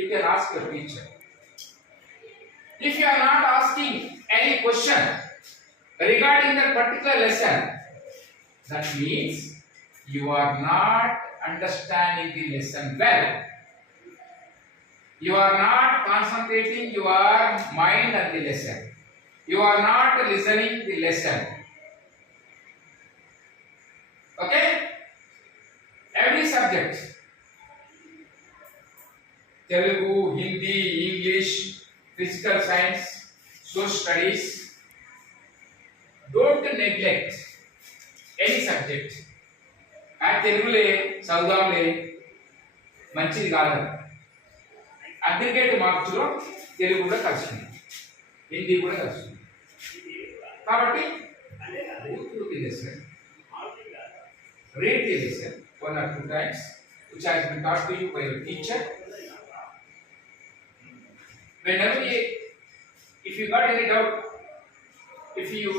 you can ask your teacher. If you are not asking any question regarding that particular lesson, that means you are not understanding the lesson well. You are not concentrating your mind on the lesson. You are not listening the lesson. Okay? Every subject, Telugu, Hindi, English, physical science, social studies, don't neglect any subject. ఆ తెలుగులే చదువుదాంలే మంచిది కాదు. Aggregate మార్క్స్లో Telugu కూడా కలుస్తుంది, హిందీ కూడా కలుస్తుంది. కాబట్టి read the lesson 1 or 2 times, which has been taught to you by your teacher. Whenever if you got any doubt, if you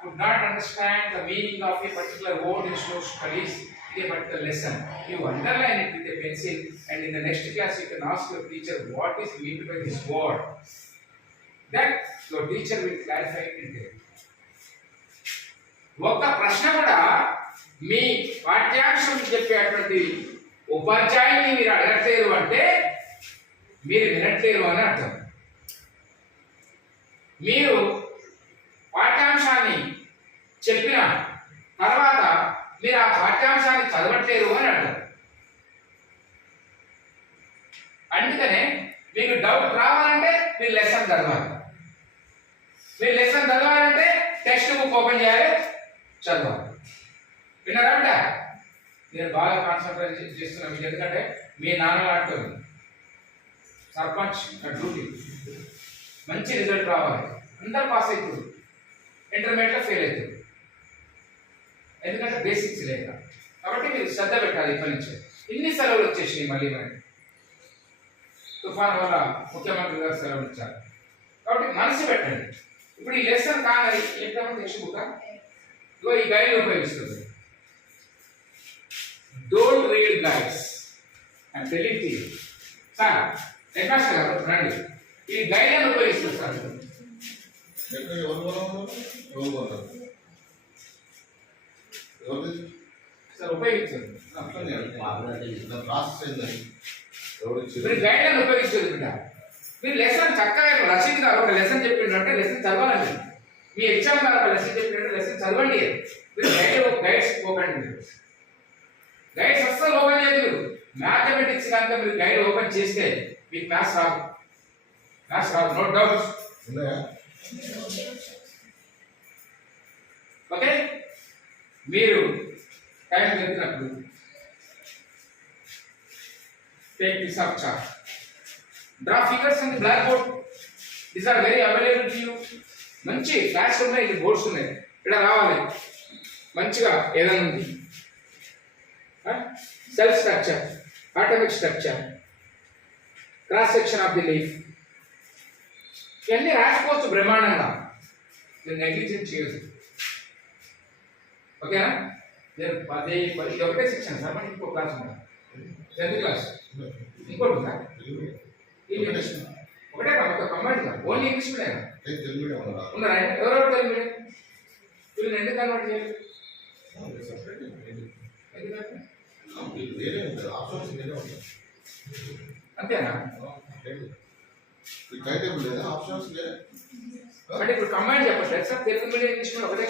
could not understand the meaning of a particular word in social studies, in a particular lesson, you underline it with a pencil, and in the next class you can ask your teacher what is meant by this word. That your teacher will clarify it in there. ఒక్క ప్రశ్న కూడా మీ పాఠ్యాంశం చెప్పేటువంటి ఉపాధ్యాయుని మీరు అడగట్లేరు అంటే మీరు వినట్లేరు అని అర్థం. మీరు పాఠ్యాంశాన్ని చెప్పిన తర్వాత మీరు ఆ పాఠ్యాంశాన్ని చదవట్లేరు అని అర్థం. అందుకనే మీకు డౌట్ రావాలంటే మీరు లెసన్ చదవాలి. మీరు లెసన్ చదవాలంటే టెక్స్ట్ బుక్ ఓపెన్ చేయాలి, చదవాలి. విన్నారంట? నేను బాగా కాన్సన్ట్రేట్ చేస్తున్నాను మీకు, ఎందుకంటే మీ నాన్న అంటుంది సర్పంచ్ డ్యూటీ మంచి రిజల్ట్ రావాలి, అందరు పాస్ అవుతుంది, ఇంటర్మీడియట్లో ఫెయిల్ అవుతుంది, ఎందుకంటే బేసిక్స్ లేక. కాబట్టి మీరు శ్రద్ధ పెట్టాలి. ఇప్పటి నుంచి ఇన్ని సెలవులు వచ్చేసినాయి, మళ్ళీ మనకి తుఫాన్ వల్ల ముఖ్యమంత్రి గారు సెలవులు ఇచ్చారు. కాబట్టి మనసు పెట్టండి. ఇప్పుడు ఈ లెసన్ కానీ ఏంటంటే టెక్స్ట్ బుక్ ఇగో ఈ గైడ్ ఉపయోగిస్తుంది. Don't read guides and telling you sir Prakash గారు రండి, ఈ గైడ్ అని ఉపయోగిస్తుంది సార్. సార్ ఉపయోగించండి, మీరు గైడ్ అని ఉపయోగిస్తుంది బిడ్డ. మీరు లెసన్ చక్కగా రషీద్ గారు ఒక లెసన్ చెప్పిండంటే లెసన్ చదవాలండి. మీ ఎగ్జామ్ గారు ఒక లెసన్ చెప్పిందంటే లెసన్ చదవండి. మీరు గైడ్స్ ఓపెన్ చేయండి. గైడ్స్ అస్సలు ఓపెన్ చేయదు. మ్యాథమెటిక్స్ కనుక మీరు గైడ్ ఓపెన్ చేస్తే మీకు మ్యాథ్స్ రాదు, నో డౌట్. ఓకే, మీరు టైం చెప్పినప్పుడు take this up chart, draw figures on the blackboard. These are very available to you. మంచి క్లాస్ ఉన్నాయి, ఇది బోర్డ్స్ ఉన్నాయి, ఇక్కడ రావాలి మంచిగా. ఏదైనా ఉంది cell structure, atomic structure, cross section of the leaf, ఇవన్నీ రాసుకోవచ్చు బ్రహ్మాండంగా. మీరు నెగ్లిజెంట్ చేయొచ్చు. ఓకేనా? నేను 10 ఒకటే సెక్షన్ సార్, మనకి ఇంకో క్లాస్ ఉందా? 10th క్లాస్ ఇంకోటి ఉందా? ఒకటే ఒక కంబైన్ గా ఓన్లీ ఇంగ్లీష్ మీడియం ఉన్నారా? ఎవరెవరు తెలుగు మీడియం? వీళ్ళని ఎందుకు కన్వర్ట్ చేయాలి? అంతేనా? అంటే ఇప్పుడు కంబైన్ చెప్పండి sir, Telugu medium English medium ఒకటే.